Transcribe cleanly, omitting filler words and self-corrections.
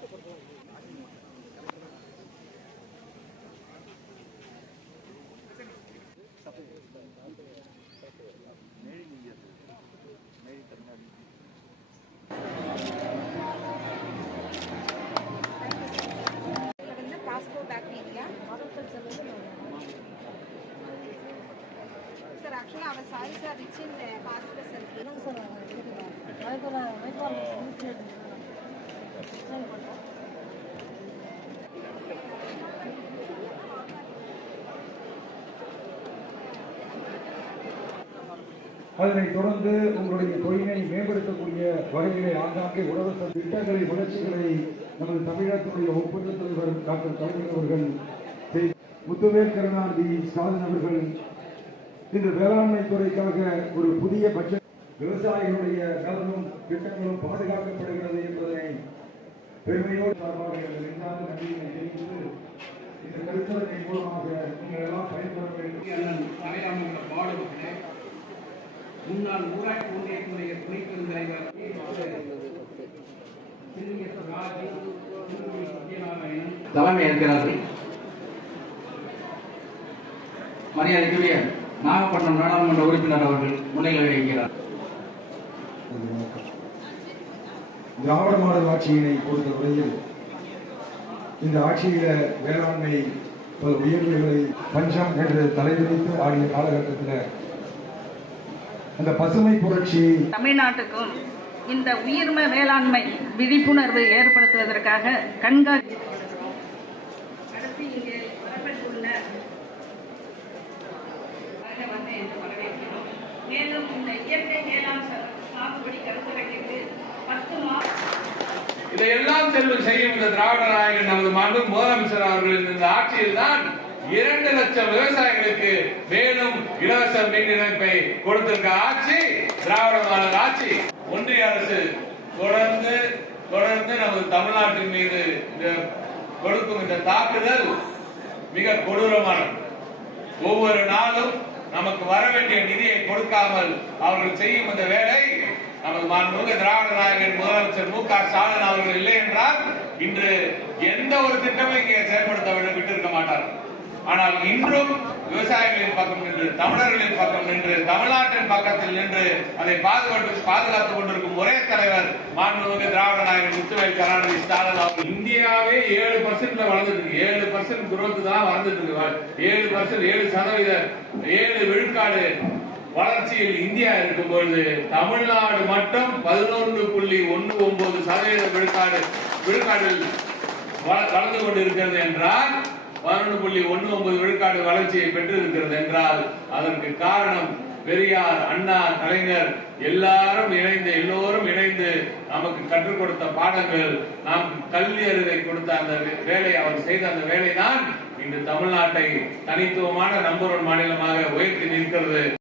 Sir, actually, our sarees are rich in passport selfie. No, sir. அதனைத் தொடர்ந்து உங்களுடைய தொழிலை மேம்படுத்தக்கூடிய வகையிலே ஆங்காங்கே உழவு திட்டங்களை வளர்ச்சிகளை நமது தமிழகத்தினுடைய ஒப்பந்த தலைவர் டாக்டர் கலைஞர் அவர்கள், முத்துவேல் கருணாநிதி ஸ்டாலின் அவர்கள் இந்த வேளாண்மை துறைக்காக ஒரு புதிய பட்ஜெட், விவசாயிகளுடைய நலனும் திட்டங்களும் பாதுகாக்கப்படுகிறது என்பதனை பெருமையோடு சார்பாக நெஞ்சார்ந்த நன்றியை தெரிவித்து இந்த கருத்தரங்கின் மூலமாக நீங்கள் எல்லாம் பயன்பெற வேண்டும். முன்னாள் ஊராட்சி ஒன்றியத்தினுடைய துணை பெருந்தலைவர் தலைமை ஏற்கிறார்கள். மரியாதைக்குரிய நாகப்பட்டினம் நாடாளுமன்ற உறுப்பினர் அவர்கள் முன்னிலை வகிக்கிறார். திராவிட மாடல் ஆட்சியினை பொறுத்தவரையில் இந்த ஆட்சியில வேளாண்மை பல உயர்வுகளை பஞ்சம் என்று தலைவிரித்து ஆடிய காலகட்டத்தில் அந்த பசுமை புரட்சி தமிழ்நாட்டுக்கும் இந்த உயிர்ம வேளாண்மை விழிப்புணர்வு ஏற்படுத்துவதற்காக கண்காட்சி அடுத்து இங்கே வரப்பட்டுள்ள மேலும் இந்த இயற்கை வேளாண் சாகுபடி கருத்தரங்கிற்கு 10 மாதம் இதையெல்லாம் செய்யும் இந்த திராவிட நாயகன் நமது மாண்பு முதலமைச்சர் அவர்களின் இந்த ஆட்சியில் தான் 2 லட்சம் விவசாயிகளுக்கு மேலும் இலவச மின் இணைப்பை கொடுத்திருக்க ஆட்சி திராவிட மாடல் ஆட்சி. ஒன்றிய அரசு தொடர்ந்து நமது தமிழ்நாட்டின் மீது கொடுக்கும் இந்த தாக்குதல் மிக கொடூரமானது. ஒவ்வொரு நாளும் நமக்கு வர வேண்டிய நிதியை கொடுக்காமல் அவர்கள் செய்யும் இந்த வேலை நமது மாண்புமிகு திராவிட நாயகன் முதலமைச்சர் மு க ஸ்டாலின் அவர்கள் இல்லை என்றால் இன்று எந்த ஒரு திட்டமும் இங்கே செயல்படுத்த விட்டிருக்க மாட்டார்கள். ஆனால் இன்றும் விவசாயிகளின் பக்கம் நின்று, தமிழர்களின் பக்கம் நின்று, தமிழ்நாட்டின் பக்கத்தில் நின்று அதை பாதுகாத்துக் கொண்டிருக்கும் ஒரே தலைவர் மாண்புமிகு திராவிட நாயகன் முத்துவேல் கருணாநிதி ஸ்டாலின் அவர்கள். இந்தியாவே 7% வளர்ந்துட்டு இருக்கு. 7% growth தான் வளர்ந்துட்டு இருக்கு. 7 விழுக்காடு வளர்ச்சியில் இந்தியா இருக்கும் பொழுது தமிழ்நாடு மட்டும் 11.19% விழுக்காடில் வளர்ந்து கொண்டிருக்கிறது என்றால் 11.19 விழுக்காடு வளர்ச்சியை பெற்றிருக்கிறது என்றால் அதற்கு காரணம் பெரியார், அண்ணா, கலைஞர் எல்லோரும் இணைந்து நமக்கு கற்றுக் கொடுத்த பாடங்கள், நாம் கல்வி அறிவை கொடுத்த அந்த வேலை, அவர் செய்த அந்த வேலை தான் இன்று தமிழ்நாட்டை தனித்துவமான நம்பர் 1 மாநிலமாக உயர்த்தி நிற்கிறது.